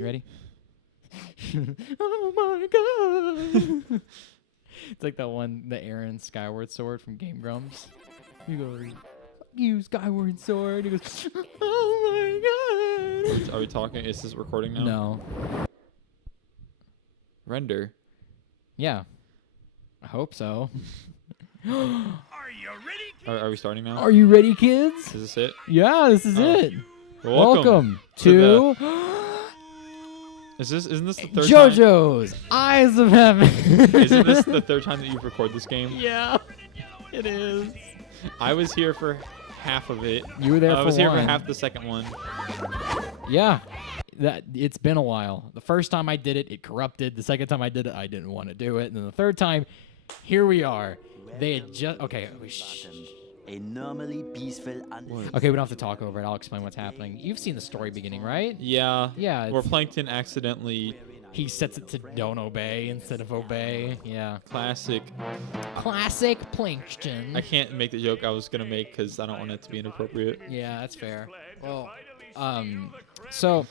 You ready? Oh my god! It's like the Aaron Skyward Sword from Game Grumps. You go, you Skyward Sword. He goes, oh my god! Are we talking? Is this recording now? No. Render. Yeah. I hope so. Are you ready? Are we starting now? Are you ready, kids? Is this it? Yeah, this is it. Welcome to Isn't this the third time? JoJo's Eyes of Heaven. Isn't this the third time that you've recorded this game? Yeah, it is. I was here for half of it. You were there for I was here for one. half the second one. Yeah, it's been a while. The first time I did it, it corrupted. The second time I did it, I didn't want to do it. And then the third time, here we are. They had just A normally peaceful Okay, we don't have to talk over it. I'll explain what's happening. You've seen the story beginning, right? Yeah. Yeah. Where Plankton accidentally. He sets it to don't obey instead of obey. Yeah. Classic. Classic Plankton. I can't make the joke I was gonna make because I don't want it to be inappropriate. Yeah, that's fair. Well, so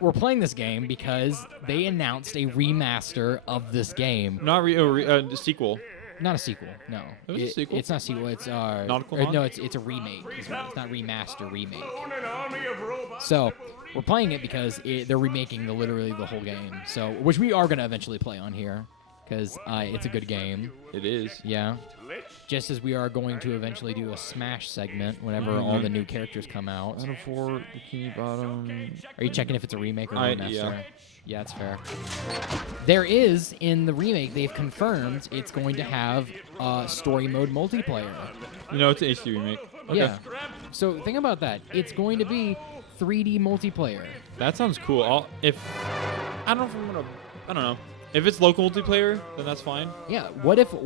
we're playing this game because they announced a remaster of this game. Not a sequel. Not a sequel. No. It was a sequel. It's not a sequel. It's Nautical no. It's a remake. It's not remaster. Remake. So we're playing it because they're remaking literally the whole game. So which we are gonna eventually play on here because it's a good game. It is. Yeah. Just as we are going to eventually do a Smash segment whenever all the new characters come out. Out of 4, bikini bottom. Are you checking if it's a remake or a remaster? Yeah. Yeah, that's fair. There is, in the remake, they've confirmed it's going to have story mode multiplayer. You know, it's an HD remake. Okay. Yeah. So think about that. It's going to be 3D multiplayer. That sounds cool. I don't know if I'm gonna. I don't know. If it's local multiplayer, then that's fine. Yeah. What if it's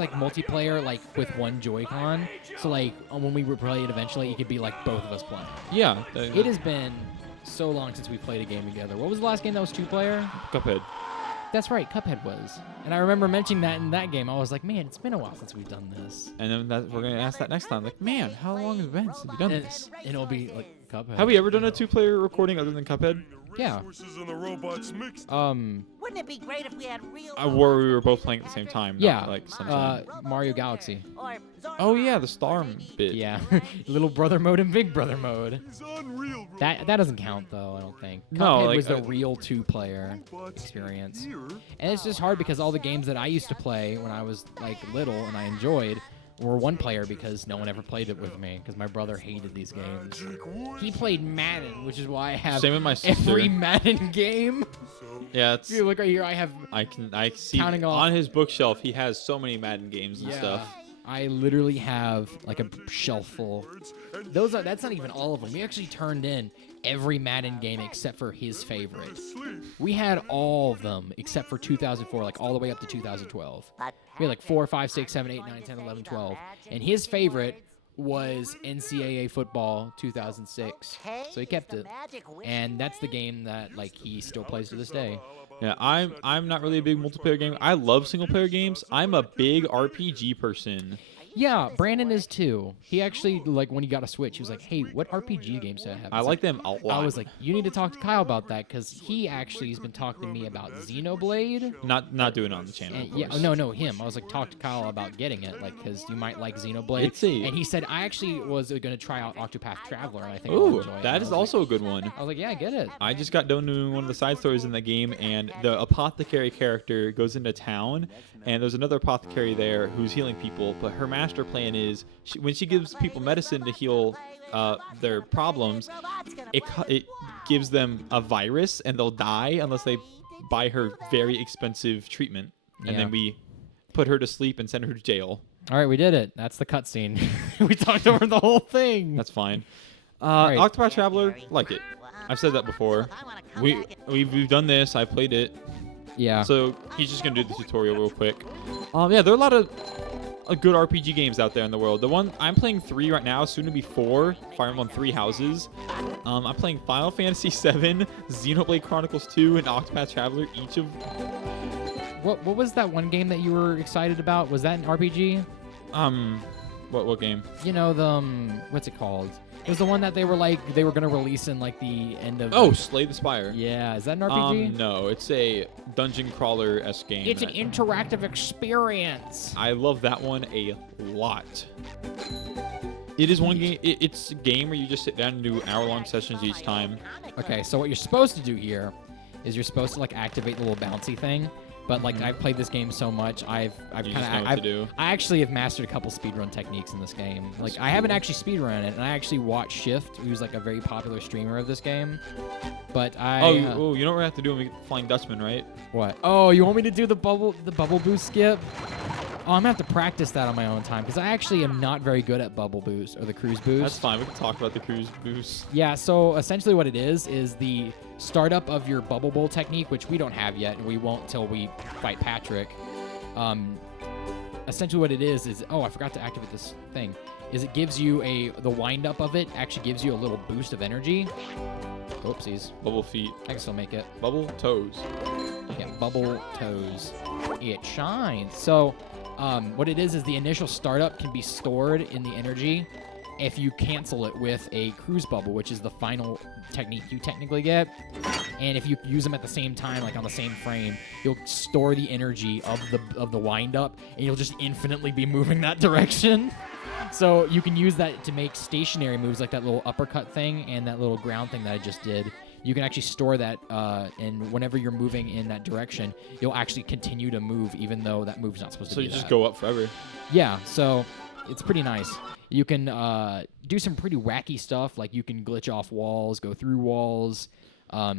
like multiplayer like with one Joy-Con? So like when we play it eventually, it could be like both of us playing. Yeah. It has been so long since we played a game together. What was the last game that was 2-player? Cuphead. That's right, Cuphead was. And I remember mentioning that in that game. I was like, man, it's been a while since we've done this. And then we're going to ask that next time. Like, man, how long has it been since we've done this? And it'll be like Cuphead. Have we ever done a 2-player recording other than Cuphead? Yeah. Wouldn't it be great if we had real Where we were both playing at the same time. Yeah. Not like sometime. Mario Galaxy. or Oh, yeah, the star bit. Yeah. Little brother mode and big brother mode. That doesn't count, though, I don't think. No, Cuphead like, was the real 2-player experience. And it's just hard because all the games that I used to play when I was, like, little and I enjoyed were 1-player because no one ever played it with me because my brother hated these games. He played Madden, which is why I have Same with my sister. every Madden game. Yeah, it's. Dude, look right here. I have I see Counting off- on his bookshelf. He has so many Madden games and stuff. I literally have like a shelf full. That's not even all of them. We actually turned in every Madden game except for his favorite. We had all of them except for 2004, like all the way up to 2012. We had like 4, 5, 6, 7, 8, 9, 10, 11, 12. And his favorite was NCAA football 2006. So he kept it. And that's the game that like he still plays to this day. Yeah, I'm not really a big multiplayer game. I love single player games. I'm a big RPG person. Yeah, Brandon is too. He actually, like, when he got a Switch, he was like, hey, what RPG games do I have? I like them a lot. I was like, you need to talk to Kyle about that, because he actually has been talking to me about Xenoblade. Not doing it on the channel. And, of yeah, course. no, him. I was like, talk to Kyle about getting it, like, because you might like Xenoblade. And he said, I actually was going to try out Octopath Traveler, and I think I'll Ooh, enjoy it. that is also a good one. I was like, yeah, I get it. I just got done doing one of the side stories in the game, and the apothecary character goes into town, and there's another apothecary there who's healing people, but her master plan is when she gives people medicine to heal their problems, it gives them a virus, and they'll die unless they buy her very expensive treatment. And then we put her to sleep and send her to jail. All right, we did it. That's the cutscene. We talked over the whole thing. That's fine. right. Octopath Traveler, like it. I've said that before. We've done this. I played it. Yeah. So he's just gonna do the tutorial real quick. Yeah, there are a lot of good RPG games out there in the world. The one I'm playing 3 right now, soon to be 4. Fire Emblem 3 Houses. I'm playing Final Fantasy 7, Xenoblade Chronicles 2, and Octopath Traveler. Each of. What was that one game that you were excited about? Was that an RPG? What game? You know the what's it called? It was the one that they were gonna release in like the end of. Oh, Slay the Spire. Yeah, is that an RPG? No, it's a dungeon crawler-esque game. It's an interactive experience. I love that one a lot. It is one game. It's a game where you just sit down and do hour-long sessions each time. Okay, so what you're supposed to do here is you're supposed to like activate the little bouncy thing. But like I've played this game so much, I've You kind just know what to do. of I actually have mastered a couple speedrun techniques in this game. Like I haven't actually speedrun it, and I actually watched Shift, who's like a very popular streamer of this game. But I You know what we have to do when we get the Flying Dutchman, right? what? Oh, you want me to do the bubble boost skip? Oh, I'm gonna have to practice that on my own time because I actually am not very good at bubble boost or the cruise boost. That's fine. We can talk about the cruise boost. Yeah, so essentially what it is the startup of your bubble bowl technique, which we don't have yet, and we won't till we fight Patrick. Essentially what it is oh, I forgot to activate this thing, is it gives you the wind up of it actually gives you a little boost of energy. Oopsies. Bubble feet. I can still make it. Bubble toes. Yeah, bubble toes. It shines. So what it is the initial startup can be stored in the energy if you cancel it with a cruise bubble, which is the final technique you technically get. And if you use them at the same time, like on the same frame, you'll store the energy of the wind up, and you'll just infinitely be moving that direction. So you can use that to make stationary moves like that little uppercut thing and that little ground thing that I just did. You can actually store that, and whenever you're moving in that direction, you'll actually continue to move even though that move's not supposed to So be you just that. go up forever. Yeah, so it's pretty nice. You can do some pretty wacky stuff, like you can glitch off walls, go through walls, a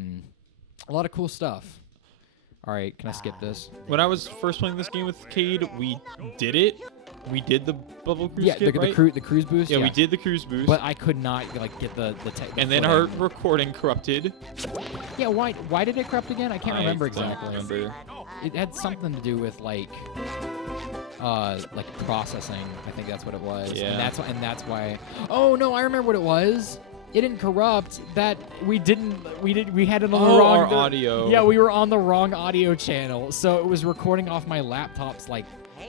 lot of cool stuff. All right, can I skip this? When I was first playing this game with Cade, we did it. We did the bubble cruise Yeah, skip, right? the cruise boost. Yeah, we did the cruise boost. But I could not like get the and then our recording corrupted. Yeah, why did it corrupt again? I can't remember I don't exactly. remember. It had something to do with like processing. I think that's what it was. Yeah. And that's why. Oh no, I remember what it was. It didn't corrupt. That we had it on the wrong our audio. Yeah, we were on the wrong audio channel, so it was recording off my laptop's like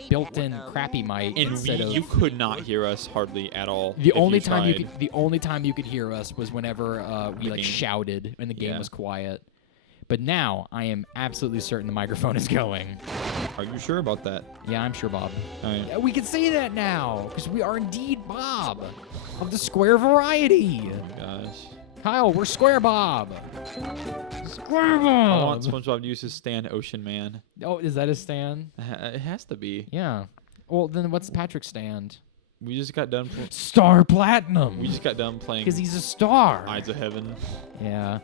built-in crappy mic And instead of. you could not hear us hardly at all. The if only tried. time you could hear us was whenever we The like game. shouted and the game Yeah. was quiet. But now I am absolutely certain the microphone is going. Are you sure about that? Yeah, I'm sure, Bob. All right. Yeah, we can say that now because we are indeed Bob of the Square variety. Oh my gosh. Kyle, we're Square Bob. Square I want Bob. SpongeBob to use his stand Ocean Man. Oh, is that his stand? It has to be. Yeah. Well, then what's Patrick's stand? We just got done. Star Platinum. We just got done playing Because he's a star. Eyes of Heaven. Yeah.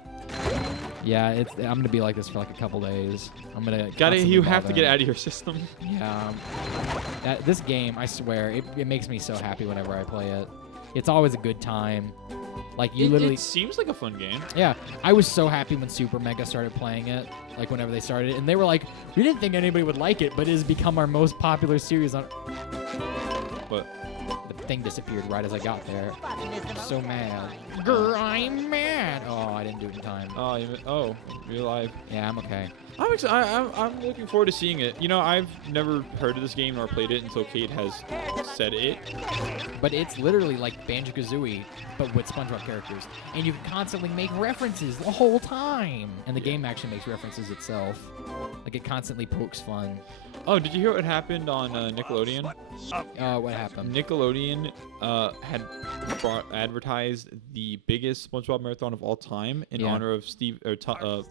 Yeah, I'm gonna be like this for like a couple days. I'm gonna. Got it. constantly You ball have to get that. out of your system. Yeah. This game, I swear, it makes me so happy whenever I play it. It's always a good time. Like you literally. It seems like a fun game. Yeah, I was so happy when Super Mega started playing it. Like whenever they started it, and they were like, "We didn't think anybody would like it, but it has become our most popular series on." But The thing disappeared right as I got there. I'm so mad. Grr, I'm mad. Oh, I didn't do it in time. you're live. Yeah, I'm okay. I'm looking forward to seeing it. You know, I've never heard of this game nor played it until Kate has said it. But it's literally like Banjo-Kazooie, but with SpongeBob characters. And you can constantly make references the whole time. And the game actually makes references itself. Like, it constantly pokes fun. Oh, did you hear what happened on Nickelodeon? What happened? Nickelodeon had advertised the biggest SpongeBob Marathon of all time in Yeah. honor of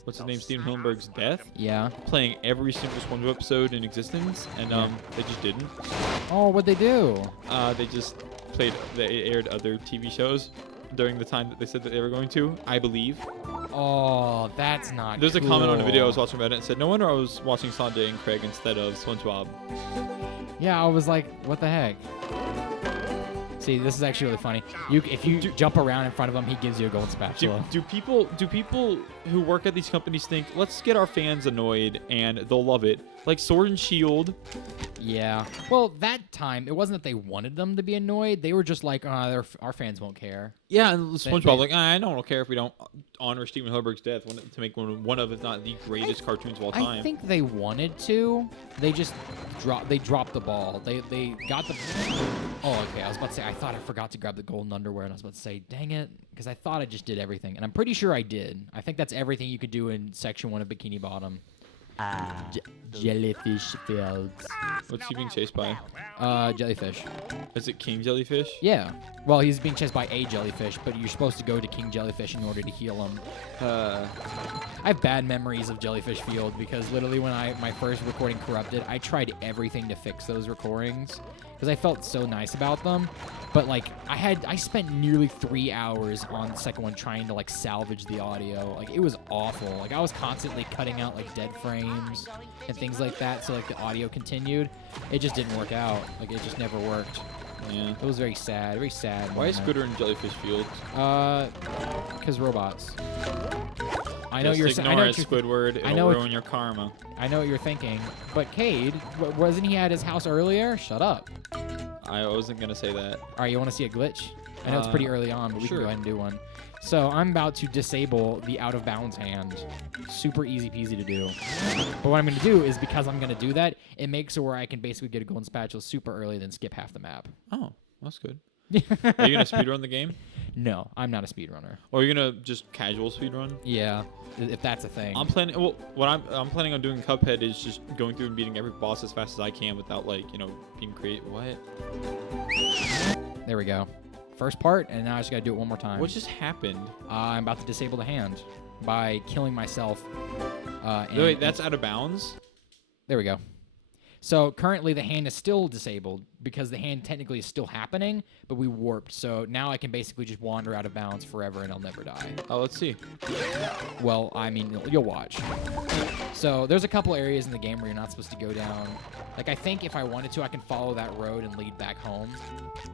what's his name, Steven Hillenburg's death, Yeah. playing every single SpongeBob episode in existence, and they just didn't. Oh, what'd they do? They aired other TV shows during the time that they said that they were going to, I believe. Oh, that's not There's a comment on a video I was cool. watching about it and said, no wonder I was watching Sanjay and Craig instead of SpongeBob. Yeah, I was like, what the heck? See, this is actually really funny. If you jump around in front of him, he gives you a gold spatula. Do people who work at these companies think, let's get our fans annoyed and they'll love it? Like Sword and Shield. Yeah. Well, that time, it wasn't that they wanted them to be annoyed. They were just like, our fans won't care. Yeah, and SpongeBob they- like, I don't care if we don't honor Steven Hillenburg's death to make one of, if not the greatest cartoons of all time. I think they wanted to. They just They dropped the ball. They got the. Oh, okay. I was about to say I thought I forgot to grab the golden underwear, and I was about to say, dang it, because I thought I just did everything, and I'm pretty sure I did. I think that's everything you could do in Section 1 of Bikini Bottom. Jellyfish Fields. What's he being chased by? Jellyfish. Is it King Jellyfish? Yeah. Well, he's being chased by a jellyfish, but you're supposed to go to King Jellyfish in order to heal him. I have bad memories of Jellyfish Field because literally when my first recording corrupted, I tried everything to fix those recordings because I felt so nice about them. But like I spent nearly 3 hours on the second one trying to like salvage the audio. Like it was awful. Like I was constantly cutting out like dead frames and things like that so like the audio continued. It just didn't work out. Like it just never worked. Yeah. It was very sad. Very sad. Why is Squidward in Jellyfish Fields? Because robots. I know Just you're ignore I know it, what you're- Squidward. I It'll know ruin your karma. I know what you're thinking. But Cade, wasn't he at his house earlier? Shut up. I wasn't gonna say that. All right, you want to see a glitch? I know it's pretty early on, but we can sure. go ahead and do one. So I'm about to disable the out of bounds hand. Super easy peasy to do. But what I'm going to do is because I'm going to do that, it makes it where I can basically get a golden spatula super early, then skip half the map. Oh, that's good. Are you gonna speedrun the game? No, I'm not a speedrunner. Or are you gonna just casual speedrun? Yeah, if that's a thing. I'm planning. Well, what I'm planning on doing Cuphead is just going through and beating every boss as fast as I can without like being creative. What? There we go. First part, and now I just got to do it one more time. What just happened? I'm about to disable the hand by killing myself. Wait, that's out of bounds? There we go. So currently the hand is still disabled because the hand technically is still happening, but we warped. So now I can basically just wander out of bounds forever and I'll never die. Oh, let's see. Well, I mean, you'll watch. So there's a couple areas in the game where you're not supposed to go down. Like, I think if I wanted to, I can follow that road and lead back home,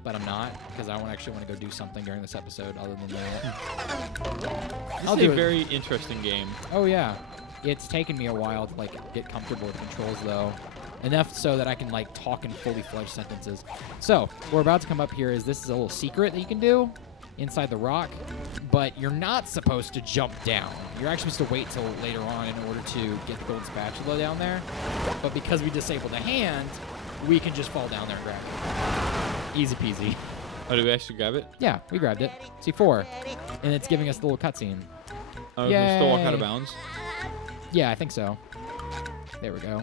but I'm not because I actually want to go do something during this episode other than that. This is a very interesting game. Oh, yeah. It's taken me a while to, like, get comfortable with controls, though. Enough so that I can, like, talk in fully fledged sentences. So, what we're about to come up here is this is a little secret that you can do inside the rock, but you're not supposed to jump down. You're actually supposed to wait till later on in order to get the golden spatula down there. But because we disabled the hand, we can just fall down there and grab it. Easy peasy. Oh, did we actually grab it? Yeah, we grabbed it. See, 4. And it's giving us the little cutscene. Oh, can we still walk out of Yay. bounds? Yeah, I think so. There we go.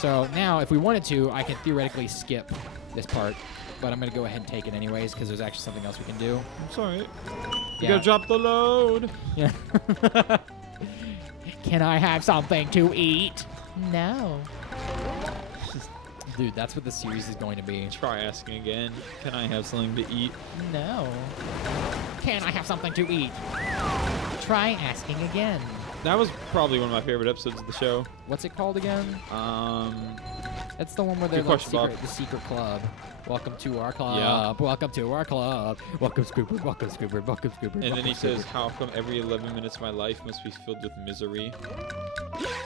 So now, if we wanted to, I can theoretically skip this part, but I'm going to go ahead and take it anyways because there's actually something else we can do. It's all right. You Yeah. gotta drop the load. Yeah. Can I have something to eat? No. Dude, that's what the series is going to be. Try asking again. Can I have something to eat? No. Can I have something to eat? Try asking again. That was probably one of my favorite episodes of the show. What's it called again? That's the one where they're Good like question, Bob. the secret club. Welcome to our club. Yeah. Welcome to our club. Welcome, Scooper. Welcome, Scooper. Welcome, Scooper. And then he welcome, says, Scooper. how come every 11 minutes of my life must be filled with misery?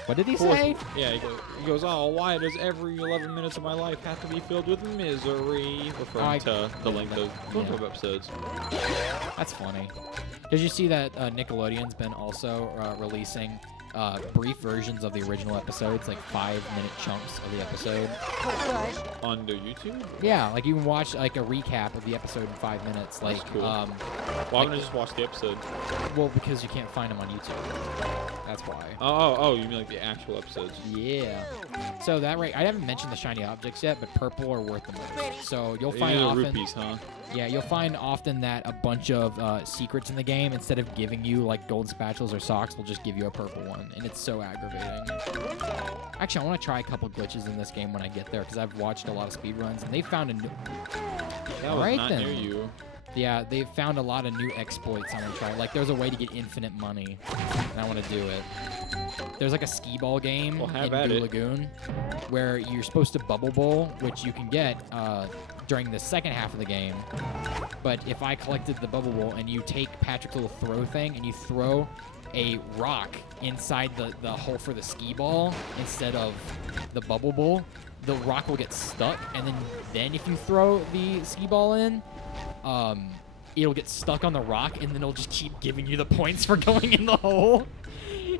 What did he say? Yeah, he goes, oh, why does every 11 minutes of my life have to be filled with misery? Referring to the length of yeah. episodes. That's funny. Did you see that Nickelodeon's been also releasing brief versions of the original episodes, like 5-minute chunks of the episode? On the YouTube? Yeah, like you can watch like a recap of the episode in 5 minutes. Like, That's cool. Why wouldn't I just watch the episode? well, because you can't find them on YouTube. That's why. Oh, you mean like the actual episodes? Yeah. So that right, I haven't mentioned the shiny objects yet, but purple are worth the most. So you'll find These are often, rupees, huh? yeah, you'll find often that a bunch of secrets in the game, instead of giving you like golden spatulas or socks, will just give you a purple one, and it's so aggravating. Actually, I want to try a couple glitches in this game when I get there, because I've watched a lot of speedruns, and they found a new. That was Right not then. near you. Yeah, they've found a lot of new exploits I want to try. Like, there's a way to get infinite money, and I want to do it. There's like a skee ball game Well, have in at Goo it. Lagoon where you're supposed to bubble bowl, which you can get during the second half of the game. But if I collected the bubble bowl and you take Patrick's little throw thing and you throw a rock inside the hole for the skee ball instead of the bubble bowl, the rock will get stuck, and then if you throw the skee ball in, it'll get stuck on the rock, and then it'll just keep giving you the points for going in the hole.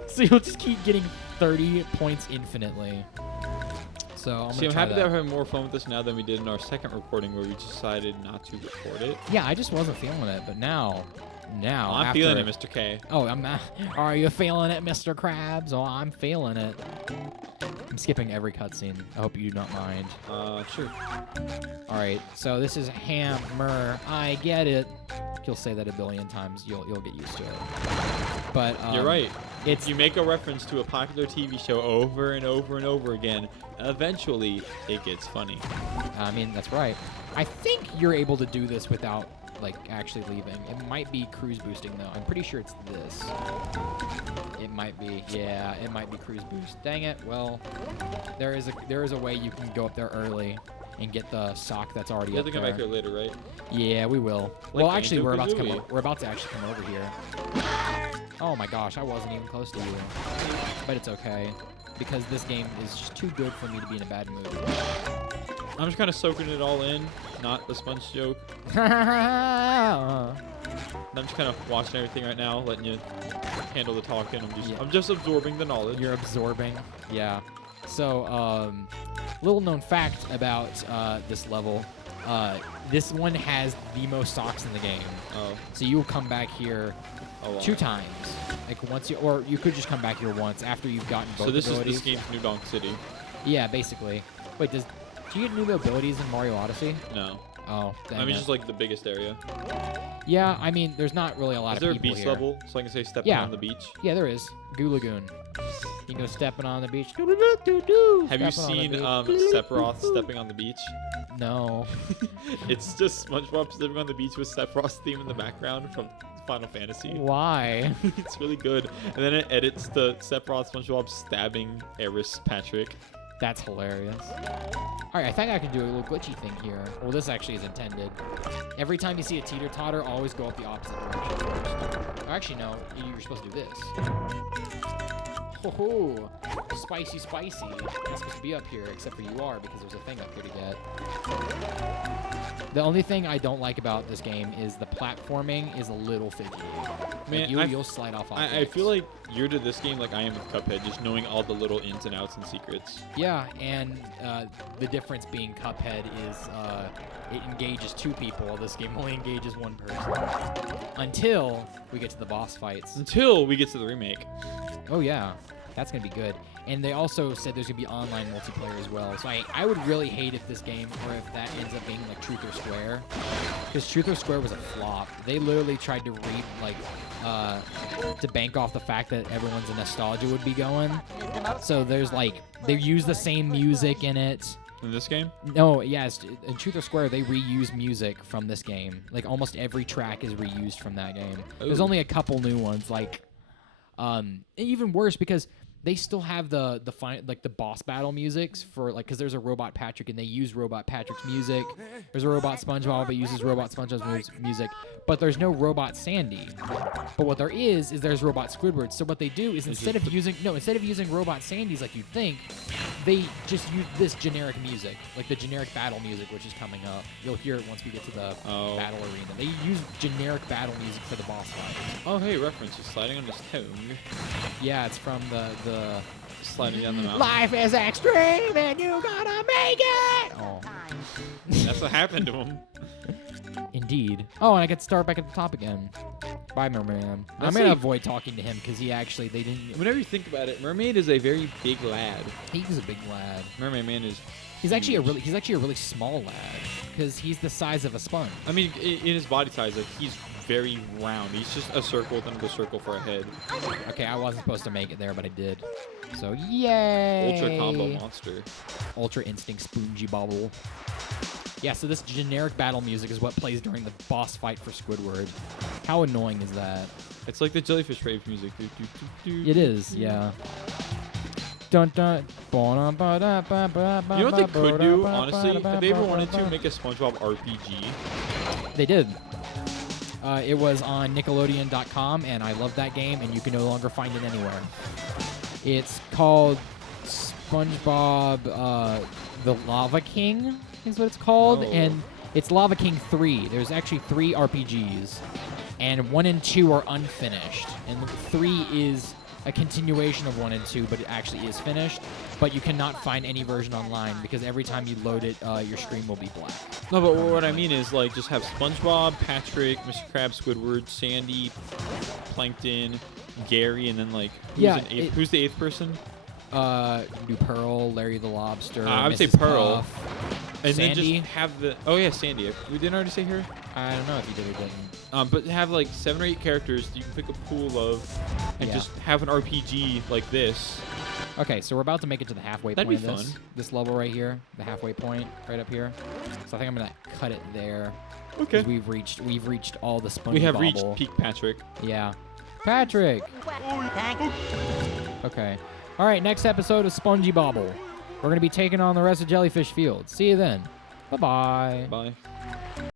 So you'll just keep getting 30 points infinitely. So I'm See, gonna I'm try happy that. that we're having more fun with this now than we did in our second recording where we decided not to record it. Yeah, I just wasn't feeling it, but now I'm after feeling it, Mr. K. Oh, are you feeling it, Mr. Krabs? Oh, I'm feeling it. I'm skipping every cutscene. I hope you do not mind. Sure. All right, so this is Hammer. I get it. You'll say that a billion times. You'll get used to it. But You're right. It's You make a reference to a popular TV show over and over and over again. Eventually, it gets funny. I mean, that's right. I think you're able to do this without like actually leaving. It might be cruise boosting though. I'm pretty sure it's this. It might be. Yeah, it might be cruise boost. Dang it. Well, there is a way you can go up there early and get the sock that's already You have up to come there. back here later, right? Yeah, we will. Well, actually, Banjo-Kazooie. we're about to actually come over here. Oh my gosh, I wasn't even close to you. But it's okay because this game is just too good for me to be in a bad mood. I'm just kind of soaking it all in, not the sponge joke. Yeah. I'm just kind of watching everything right now, letting you handle the talking. I'm just absorbing the knowledge. You're absorbing. Yeah. So, little known fact about this level. This one has the most socks in the game. Oh, So you will come back here a lot. 2 times. Like once you, or you could just come back here once after you've gotten both So this abilities. is this game's New Donk City. Yeah, basically. Wait, do you get new abilities in Mario Odyssey? No. Oh, dang I mean, it. just like the biggest area. Yeah, I mean, there's not really a lot Is of there a people beach here. level so I can say stepping Yeah. on the beach? Yeah, there is. Goo Lagoon. You can go stepping on the beach. Have you Stepping on the seen beach. Sephiroth stepping on the beach? No. It's just SpongeBob stepping on the beach with Sephiroth's theme in the background from Final Fantasy. Why? It's really good. And then it edits the Sephiroth SpongeBob stabbing Eris Patrick. That's hilarious. All right, I think I can do a little glitchy thing here. Well, this actually is intended. Every time you see a teeter-totter, always go up the opposite direction first. Actually, no. You're supposed to do this. Ho-ho. Spicy, spicy. You're not supposed to be up here, except for you are, because there's a thing up here to get. The only thing I don't like about this game is the platforming is a little fidgety. Man, You'll slide off objects. I feel like you're to this game like I am with Cuphead, just knowing all the little ins and outs and secrets. Yeah, and the difference being Cuphead is it engages 2 people, while this game only engages 1 person. Until we get to the boss fights. Until we get to the remake. Oh yeah, that's gonna be good. And they also said there's gonna be online multiplayer as well. So I would really hate if this game, or if that ends up being like Truth or Square, because Truth or Square was a flop. They literally tried to to bank off the fact that everyone's nostalgia would be going. So there's like they use the same music in it. In this game? No, yes, in Truth or Square, they reuse music from this game. Like almost every track is reused from that game. There's Ooh. only a couple new ones. Like, even worse because they still have the boss battle musics for like, because there's a Robot Patrick and they use Robot Patrick's music. There's a Robot SpongeBob that uses Robot SpongeBob's music, but there's no Robot Sandy. But what there is there's Robot Squidward. So what they do is instead of using Robot Sandy's like you'd think, they just use this generic music, like the generic battle music, which is coming up. You'll hear it once we get to the battle arena. They use generic battle music for the boss fight. Oh, hey, reference. He's sliding on his tongue. Yeah, it's from the Sliding down the mountain. Life is extreme and you gotta make it. Oh, That's what happened to him. indeed. Oh, and I get to start back at the top again. Bye, Mermaid. I'm Let's gonna see. avoid talking to him because they didn't. Whenever you think about it, Mermaid is a very big lad. He's a big lad. Mermaid Man is... He's actually a really small lad because he's the size of a sponge. I mean, in his body size, like, he's very round. He's just a circle with another circle for a head. Okay, I wasn't supposed to make it there, but I did. So yay! Ultra combo monster. Ultra Instinct Spoongy Bobble. Yeah, so this generic battle music is what plays during the boss fight for Squidward. How annoying is that? It's like the Jellyfish Rave music. It is, yeah. Dun dun. You know what they could do, honestly? If they ever wanted to make a SpongeBob RPG, They did. It was on Nickelodeon.com, and I love that game, and you can no longer find it anywhere. It's called SpongeBob the Lava King, is what it's called, Oh. and it's Lava King 3. There's actually 3 RPGs, and 1 and 2 are unfinished, and 3 is a continuation of 1 and 2, but it actually is finished. But you cannot find any version online because every time you load it, your screen will be black. No, but what I mean is like just have SpongeBob, Patrick, Mr. Krabs, Squidward, Sandy, Plankton, Gary, and then like who's the 8th person? Do Pearl, Larry the Lobster. I would say Mrs. Pearl. Puff, And Sandy. then just have the Sandy. We didn't already say her. I don't know if you did or didn't. But have like 7 or 8 characters you can pick a pool of, and Yeah. just have an RPG like this. Okay, so we're about to make it to the halfway That'd point be of this. fun. This level right here, the halfway point right up here. So I think I'm gonna cut it there. Okay. 'Cause we've reached all the SpongeBob. We have reached peak Patrick. Yeah. Patrick. Thank you. Okay. All right, next episode of SpongeBob. We're going to be taking on the rest of Jellyfish Fields. See you then. Bye-bye. Bye.